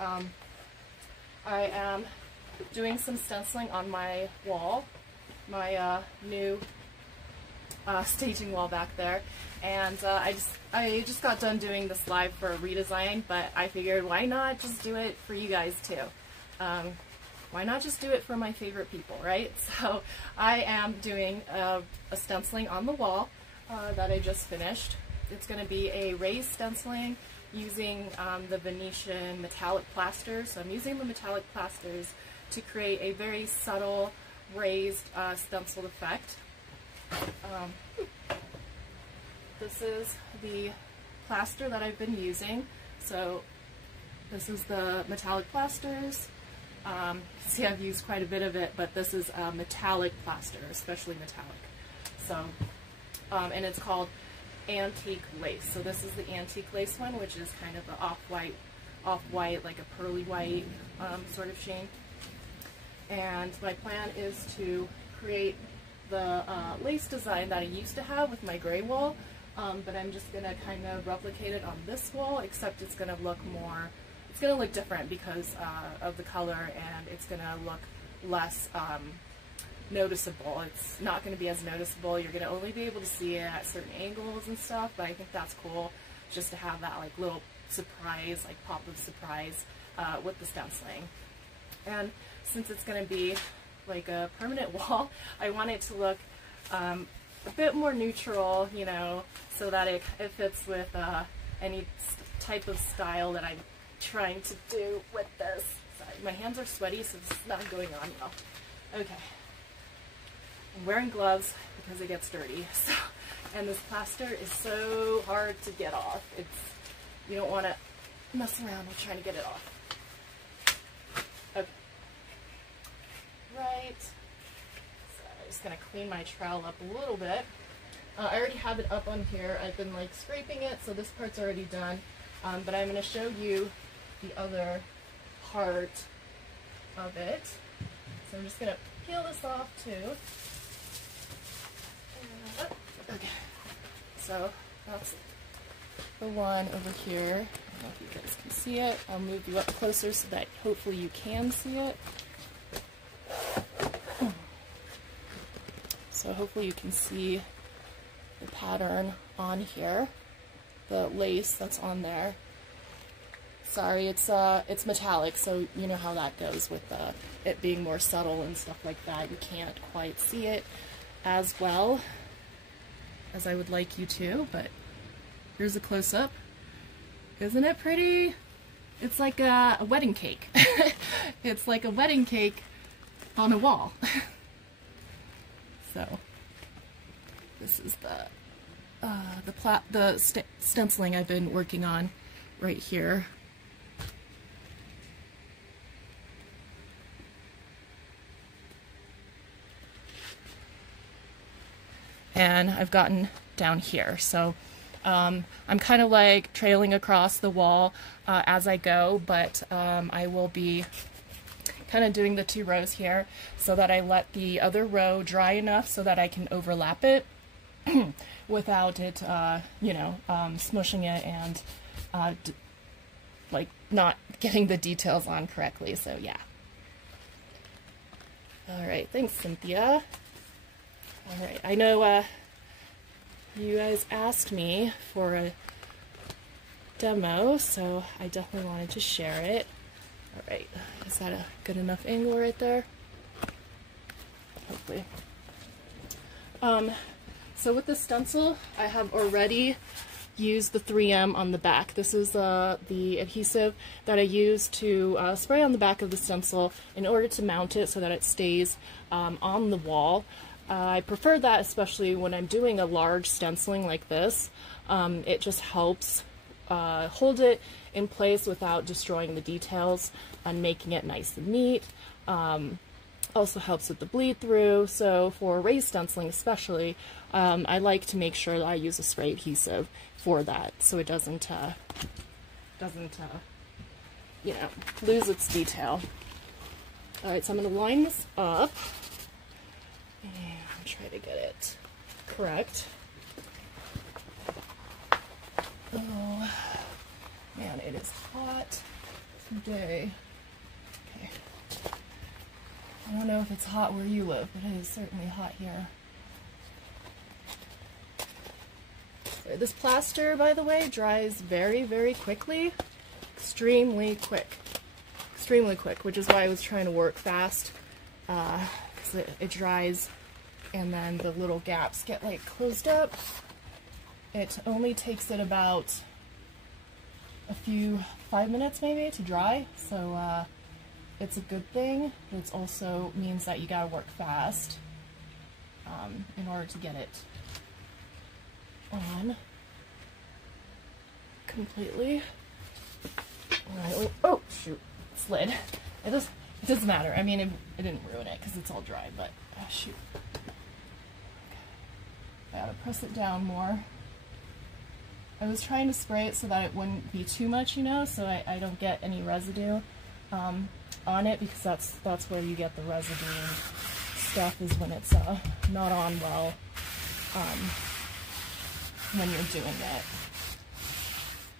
I am doing some stenciling on my wall, my new staging wall back there, and I just got done doing this live for a redesign, but I figured why not just do it for you guys too. Why not just do it for my favorite people, right? So I am doing a stenciling on the wall that I just finished. It's going to be a raised stenciling using the Venetian metallic plaster. So I'm using the metallic plasters to create a very subtle raised stenciled effect. This is the plaster that I've been using. So this is the metallic plasters. See, I've used quite a bit of it, but this is metallic plaster, especially metallic. So, and it's called antique lace. So this is the antique lace one, which is kind of the off-white, like a pearly white sort of sheen. And my plan is to create the lace design that I used to have with my gray wall, but I'm just going to kind of replicate it on this wall, except it's going to look more, it's going to look different because of the color, and it's going to look less noticeable. It's not going to be as noticeable. You're going to only be able to see it at certain angles and stuff, but I think that's cool just to have that like little surprise, like pop of surprise with the stenciling. And since it's going to be like a permanent wall, I want it to look a bit more neutral, you know, so that it fits with any type of style that I'm trying to do with this. Sorry, my hands are sweaty, so this is not going on well. Okay. I'm wearing gloves because it gets dirty. So, and this plaster is so hard to get off. You don't want to mess around with trying to get it off. Okay. Right. So I'm just going to clean my trowel up a little bit. I already have it up on here. I've been like scraping it, so this part's already done. But I'm going to show you the other part of it. So I'm just going to peel this off too. Okay, so that's the one over here. I don't know if you guys can see it. I'll move you up closer so that hopefully you can see it. So hopefully you can see the pattern on here, the lace that's on there. Sorry, it's metallic, so you know how that goes with it being more subtle and stuff like that. You can't quite see it as well as I would like you to, but here's a close-up. Isn't it pretty? It's like a wedding cake. It's like a wedding cake on a wall. So this is the stenciling I've been working on right here. And I've gotten down here. So I'm kind of like trailing across the wall as I go, but I will be kind of doing the 2 rows here so that I let the other row dry enough so that I can overlap it without it, you know, smushing it and like not getting the details on correctly. So yeah. All right, thanks, Cynthia. All right, I know you guys asked me for a demo, so I definitely wanted to share it. All right, is that a good enough angle right there? Hopefully. So with the stencil, I have already used the 3M on the back. This is the adhesive that I use to spray on the back of the stencil in order to mount it so that it stays on the wall. I prefer that especially when I'm doing a large stenciling like this. It just helps hold it in place without destroying the details and making it nice and neat. Also helps with the bleed through. So for raised stenciling especially, I like to make sure that I use a spray adhesive for that so it doesn't you know, lose its detail. Alright, so I'm going to line this up and try to get it correct. Oh man, it is hot. today. Okay. I don't know if it's hot where you live, but it is certainly hot here. So this plaster, by the way, dries very, very quickly. Extremely quick, which is why I was trying to work fast, because it dries and then the little gaps get like closed up. It only takes it about 5 minutes maybe to dry, so it's a good thing. It also means that you gotta work fast in order to get it on completely. Right. Oh shoot, it slid. It doesn't matter. I mean, it didn't ruin it because it's all dry, but oh shoot. I gotta press it down more. I was trying to spray it so that it wouldn't be too much, you know, so I don't get any residue on it, because that's where you get the residue and stuff, is when it's not on well when you're doing it.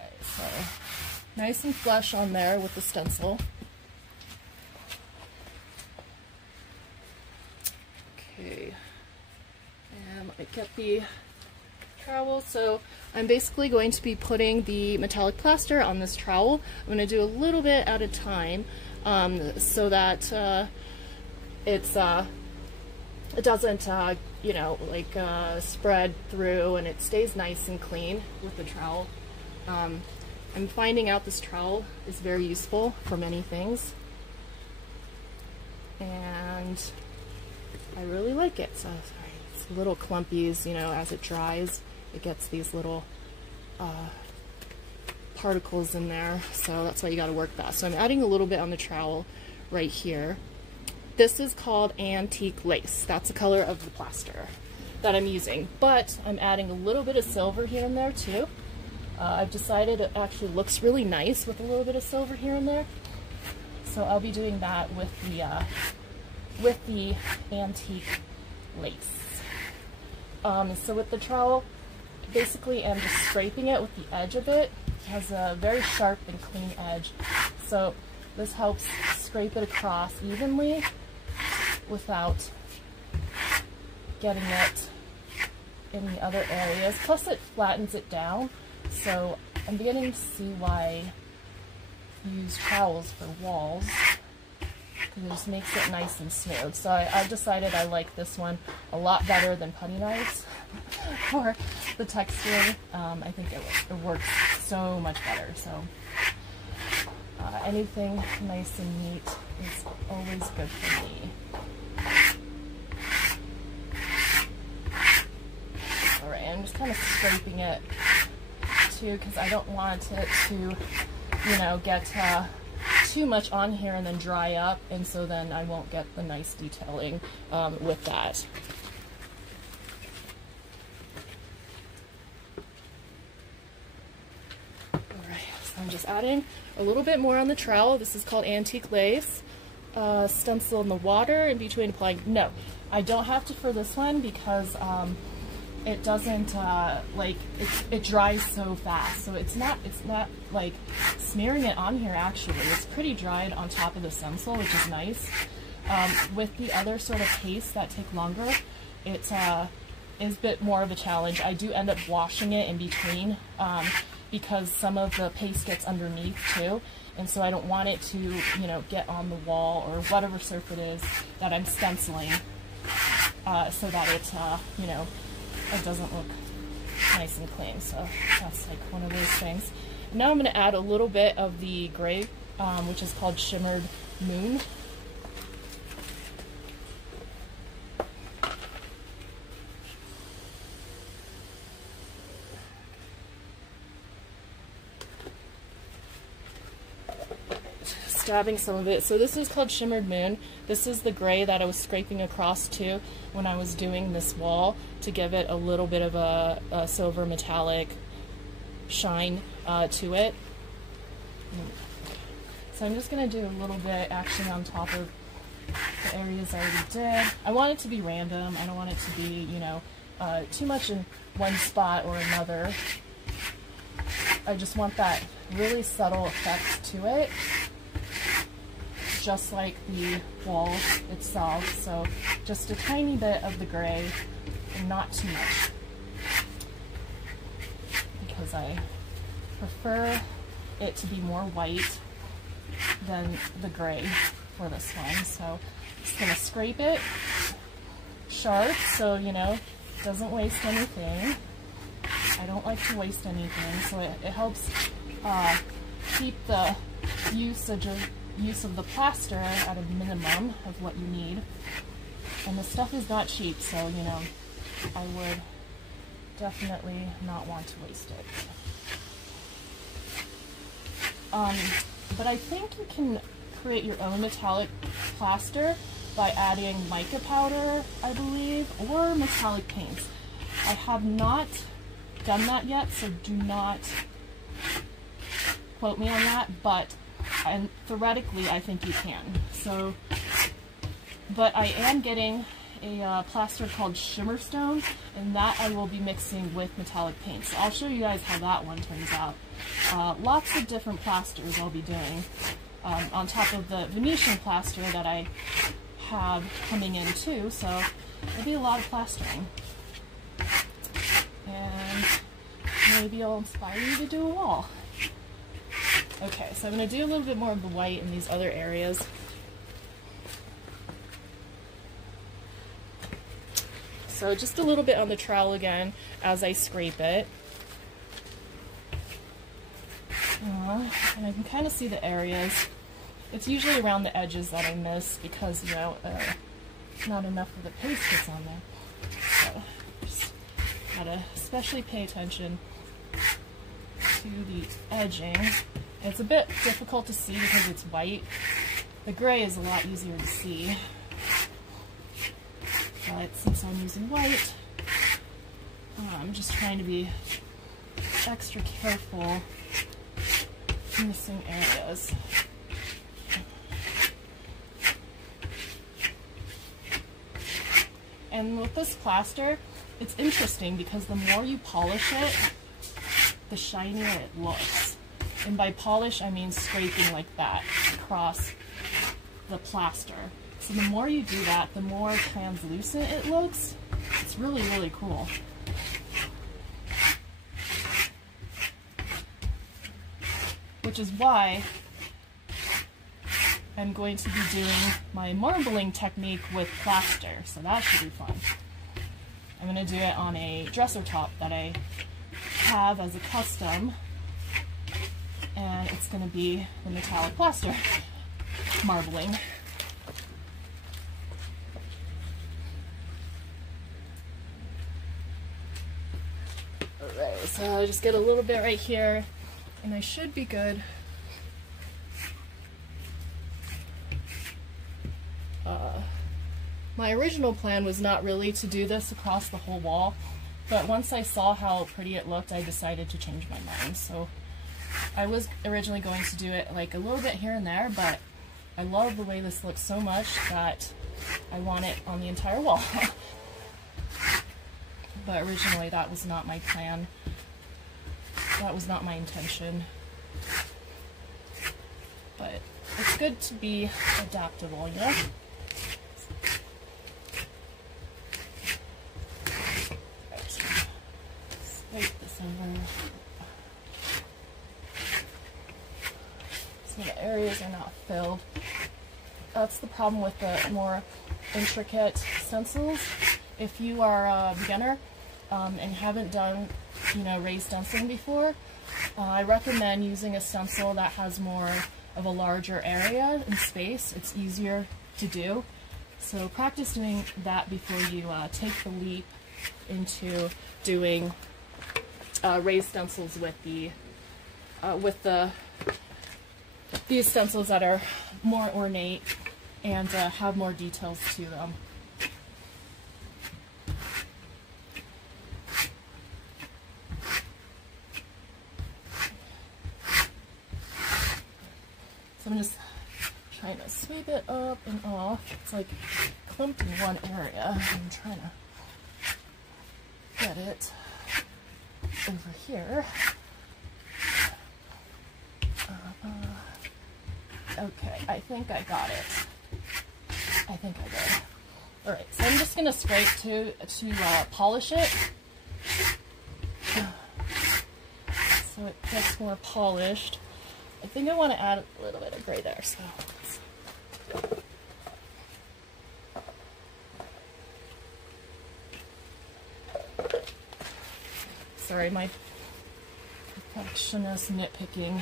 Okay, so nice and flush on there with the stencil. Okay, and I get the trowel. So I'm basically going to be putting the metallic plaster on this trowel. I'm going to do a little bit at a time so that it doesn't you know, like spread through, and it stays nice and clean with the trowel. I'm finding out this trowel is very useful for many things, and I really like it. So sorry, it's little clumpies, you know, as it dries it gets these little particles in there, so that's why you got to work fast. So I'm adding a little bit on the trowel right here. This is called antique lace. That's the color of the plaster that I'm using, but I'm adding a little bit of silver here and there too. I've decided it actually looks really nice with a little bit of silver here and there, so I'll be doing that with the antique lace. So with the trowel, basically I'm just scraping it with the edge of it. It has a very sharp and clean edge, so this helps scrape it across evenly without getting it in the other areas. Plus it flattens it down, so I'm beginning to see why you use trowels for walls, because it just makes it nice and smooth. So I've decided I like this one a lot better than putty knives for the texturing. I think it works so much better. So anything nice and neat is always good for me. Alright, I'm just kind of scraping it too, because I don't want it to, you know, get too much on here and then dry up, and so then I won't get the nice detailing with that. Alright, so I'm just adding a little bit more on the trowel. This is called antique lace. Stencil in the water in between applying. No, I don't have to for this one, because it doesn't like it dries so fast, so it's not like smearing it on here. Actually, it's pretty dried on top of the stencil, which is nice. With the other sort of pastes that take longer, it is a bit more of a challenge. I do end up washing it in between because some of the paste gets underneath too, and so I don't want it to, you know, get on the wall or whatever surface it is that I'm stenciling, so that it you know, it doesn't look nice and clean. So that's like one of those things. Now I'm going to add a little bit of the gray, which is called Shimmered Moon. Just dabbing some of it. So this is called Shimmered Moon. This is the gray that I was scraping across to when I was doing this wall, to give it a little bit of a silver metallic shine to it. So I'm just going to do a little bit actually on top of the areas I already did. I want it to be random. I don't want it to be, you know, too much in one spot or another. I just want that really subtle effect to it. just like the wall itself, so just a tiny bit of the gray and not too much, because I prefer it to be more white than the gray for this one. So just gonna scrape it sharp so, you know, it doesn't waste anything. I don't like to waste anything, so it helps keep the use of the plaster at a minimum of what you need. And the stuff is not cheap, so, you know, I would definitely not want to waste it. But I think you can create your own metallic plaster by adding mica powder, I believe, or metallic paints. I have not done that yet, so do not quote me on that, but theoretically I think you can. So, but I am getting a plaster called Shimmer Stone, and that I will be mixing with metallic paints. So I'll show you guys how that one turns out. Lots of different plasters I'll be doing on top of the Venetian plaster that I have coming in too, so it'll be a lot of plastering. And maybe I'll inspire you to do a wall. Okay, so I'm going to do a little bit more of the white in these other areas. So just a little bit on the trowel again as I scrape it. And I can kind of see the areas. It's usually around the edges that I miss because, you know, not enough of the paste gets on there. So just gotta especially pay attention to the edging. It's a bit difficult to see because it's white. The gray is a lot easier to see. But since I'm using white, I'm just trying to be extra careful missing areas. And with this plaster, it's interesting because the more you polish it, the shinier it looks. And by polish, I mean scraping like that across the plaster. So the more you do that, the more translucent it looks. It's really, really cool. Which is why I'm going to be doing my marbling technique with plaster, so that should be fun. I'm going to do it on a dresser top that I have as a custom, and it's going to be the metallic plaster marbling. Alright, so I just get a little bit right here, and I should be good. My original plan was not really to do this across the whole wall, but once I saw how pretty it looked, I decided to change my mind. So I was originally going to do it like a little bit here and there, but I love the way this looks so much that I want it on the entire wall. But originally that was not my plan. That was not my intention. But it's good to be adaptable, you know? Swipe this over. So the areas are not filled. That's the problem with the more intricate stencils. If you are a beginner and haven't done, you know, raised stenciling before, I recommend using a stencil that has more of a larger area and space. It's easier to do. So practice doing that before you take the leap into doing raised stencils with these stencils that are more ornate and have more details to them. So I'm just trying to sweep it up and off. It's like clumped in one area. I'm trying to get it over here. Okay, I think I got it. I think I did. Alright, so I'm just going to scrape to polish it. So it gets more polished. I think I want to add a little bit of gray there, so sorry, my perfectionist nitpicking.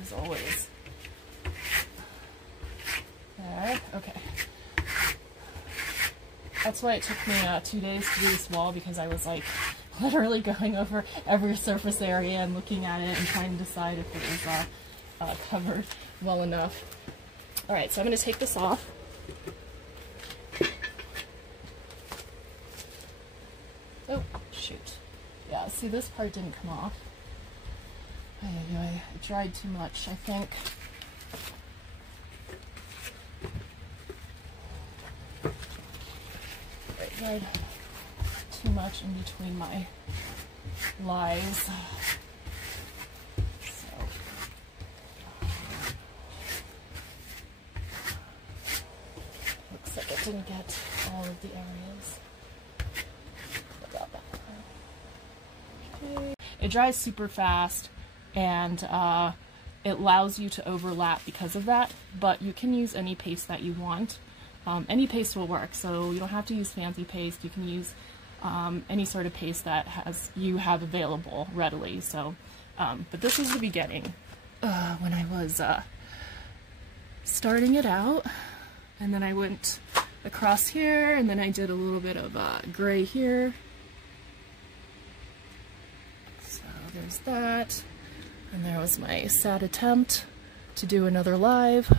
As always. There, okay. That's why it took me 2 days to do this wall, because I was like literally going over every surface area and looking at it and trying to decide if it was covered well enough. Alright, so I'm going to take this off. Oh, shoot. Yeah, see, this part didn't come off. I dried too much, I think. I dried too much in between my lies. So. Looks like I didn't get all of the areas. Okay. It dries super fast, and it allows you to overlap because of that, but you can use any paste that you want. Any paste will work, so you don't have to use fancy paste. You can use any sort of paste that you have available readily. So, but this is the beginning. When I was starting it out, and then I went across here, and then I did a little bit of gray here. So there's that. And there was my sad attempt to do another live.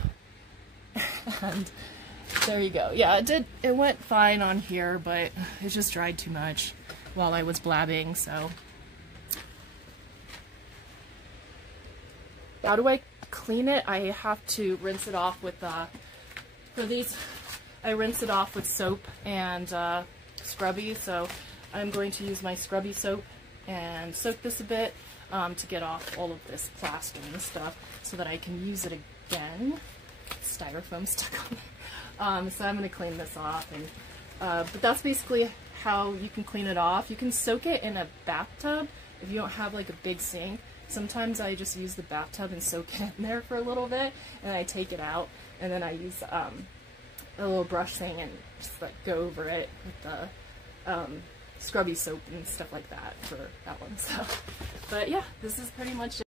And there you go. Yeah, it went fine on here, but it just dried too much while I was blabbing, so. How do I clean it? I have to rinse it off with, for these, I rinse it off with soap and scrubby, so I'm going to use my scrubby soap and soak this a bit to get off all of this plaster and stuff so that I can use it again. Styrofoam stuck on there. So I'm going to clean this off, and but that's basically how you can clean it off. You can soak it in a bathtub if you don't have like a big sink. Sometimes I just use the bathtub and soak it in there for a little bit, and I take it out, and then I use a little brush thing and just like go over it with the scrubby soap and stuff like that for that one. So, but yeah, this is pretty much it.